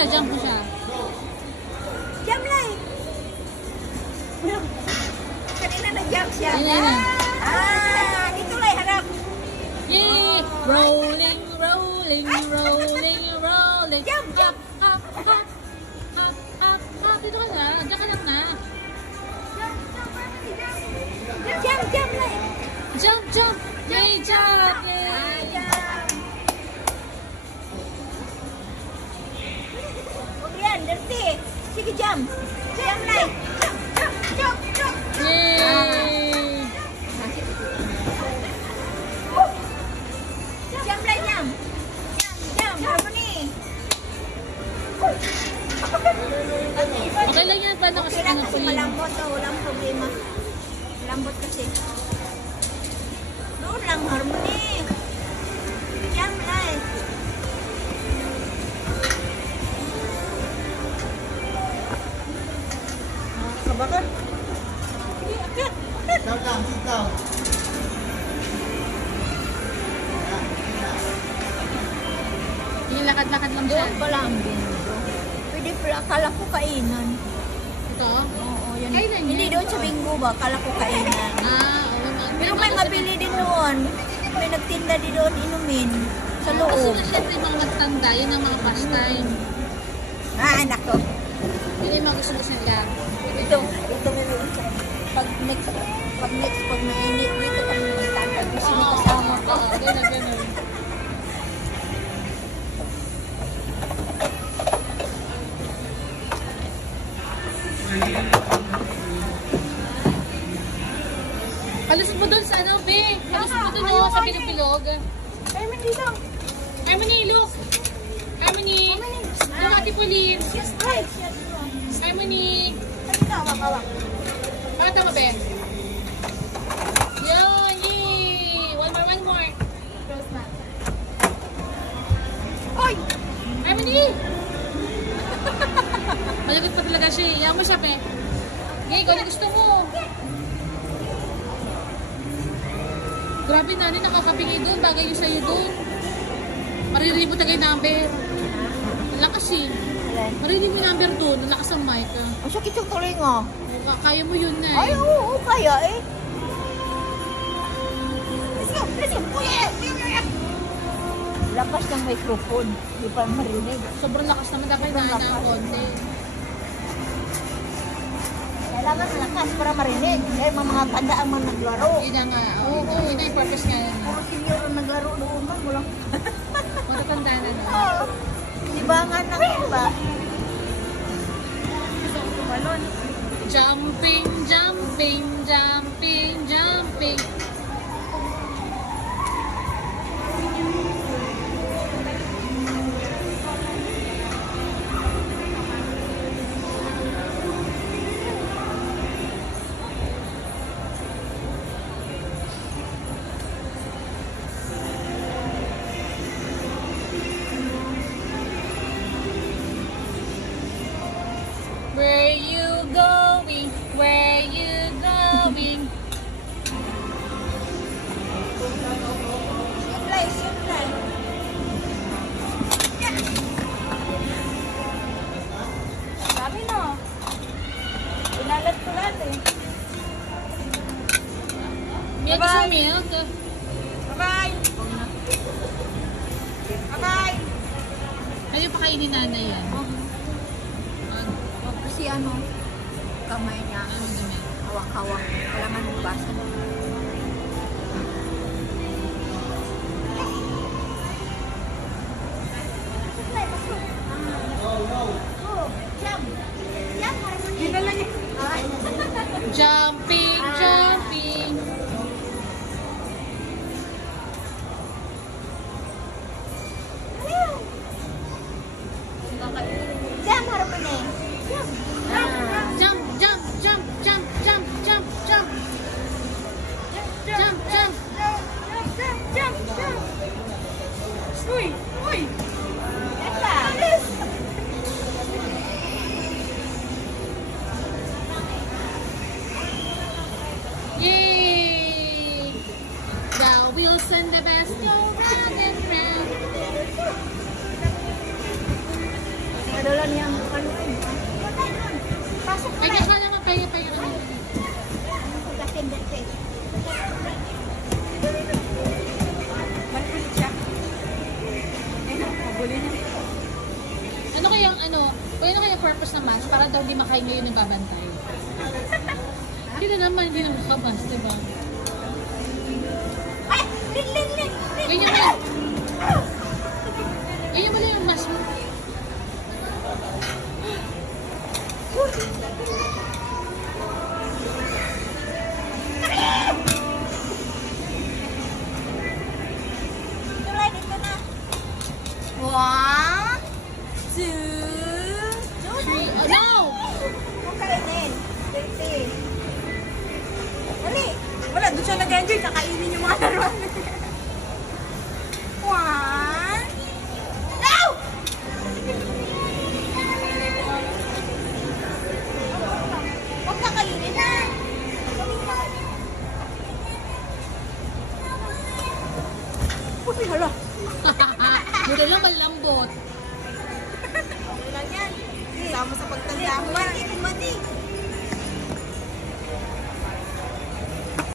siya, jump mo siya. Jump lang. Kanina na-jump siya. Dito lang, harap. Yay! Rolling, rolling, rolling, rolling. Jump, jump. Hop, hop, hop, hop, hop. Dito ka na. Diyan ka lang na. Jump, jump lang. Jump, jump. Yay, jump. Yay. Huwag yan, dirty. Sige, jump. Jump lang. Jump, jump, jump. Yay! Jump lang, jump. Jump, harmony. Okay lang yan. Paano kasi Okay lang kasi pinapulin? malambot. Walang problema. Malambot kasi. Doon lang, harmony. Jump lang. Kabakan. Ikaw lang, ikaw. Yung lakad-lakad lang siya. Doon pala ang bingo. Pwede pala, akala ko kainan. Ito? Oo, yan. Kainan Hindi yan? doon sa bingo ba, akala ko kainan. Oo naman. Pero may mabili din doon. May nagtinda din doon inumin. Sa Kasi loob. na syempre yung mga magtanda, yun ang mga pastime. Anak ko. Yun yung mga gusto-gusto nila. Ito may minsan. Pag mainit dito kami magtatag. Gusto mo kasama ko. Oo, gano'n. Palusot mo doon sa ano, Be. Palusot mo doon sa bilog-bilog. Ayun, dito. Harmony, look. Harmony. Look, Ate Pauline. Ay, Harmony. ito, makawa. Bakit tama, Be? Yun, yay. One more. Close na. Oy! Harmony! Malagit pa talaga siya. Iyan mo siya, Be. Yay, kung ano gusto mo. Grabe, nanay, nakakabingay doon. Bagay yung sa'yo doon. Maririnig mo tagay number. Ang lakas eh. Maririnig mo yung number doon. Ang lakas ang mic. Ang sakit yung tuloy nga. Kaya mo yun na Ay, eh. oo, kaya eh. Let's go. Lakas ng microphone. Di pa marinig. Sobrang lakas naman. Dapat Sobrang na lakas. ng konti. Kailangan lakas para marinig. Eh, mga tanda ang mga naglaro. Yun na nga. Oo, yun na yung purpose nga yan. Puro senior ang naglaro noon man. Walang... Matatanda na na. Oo. Libangan ng iba. Gusto ko tumalon. Jumping, jumping, jumping, jumping. Where you going? Where you going? Simplay, simplay. Sabi no. Inalat ko lahat eh. Milk is milk. Bye-bye. Bye-bye. Ayaw pa kainin nanay yan. Kasi ano, kamay niya, Ano dumi? hawak-hawak. Kailangan magbasan. Jumping, jumping. Jam, harapan eh. Jam. Jump, jump, jump, jump, jump, jump, jump. Jump, jump. Jam. Uy, uy. Esa. Yay! The wheels and the best go round and round. Madala niya ang ano eh. Pasok na Pahinga ka naman, pahinga ka naman. Pagkasin, Dirty. Manulit siya. Pabuli niya. Ano kayang purpose ng mask? Para daw di makain ngayon ng babantay. Hindi naman, hindi naman makamas, diba? Ay! Lin! Ganyan mo. Ganyan mo lang yung mask mo. Tuloy, dito na. 1, 2, No! Huwag kainin. Dirty. Dali. Wala, doon siya nag-enjoy. Kakainin yung mga laruan. 1. No! Huwag kakainin na. Uy, hala. Buti lang malambot. Okay lang yan. Sama sa pagtanda mo. Kumati.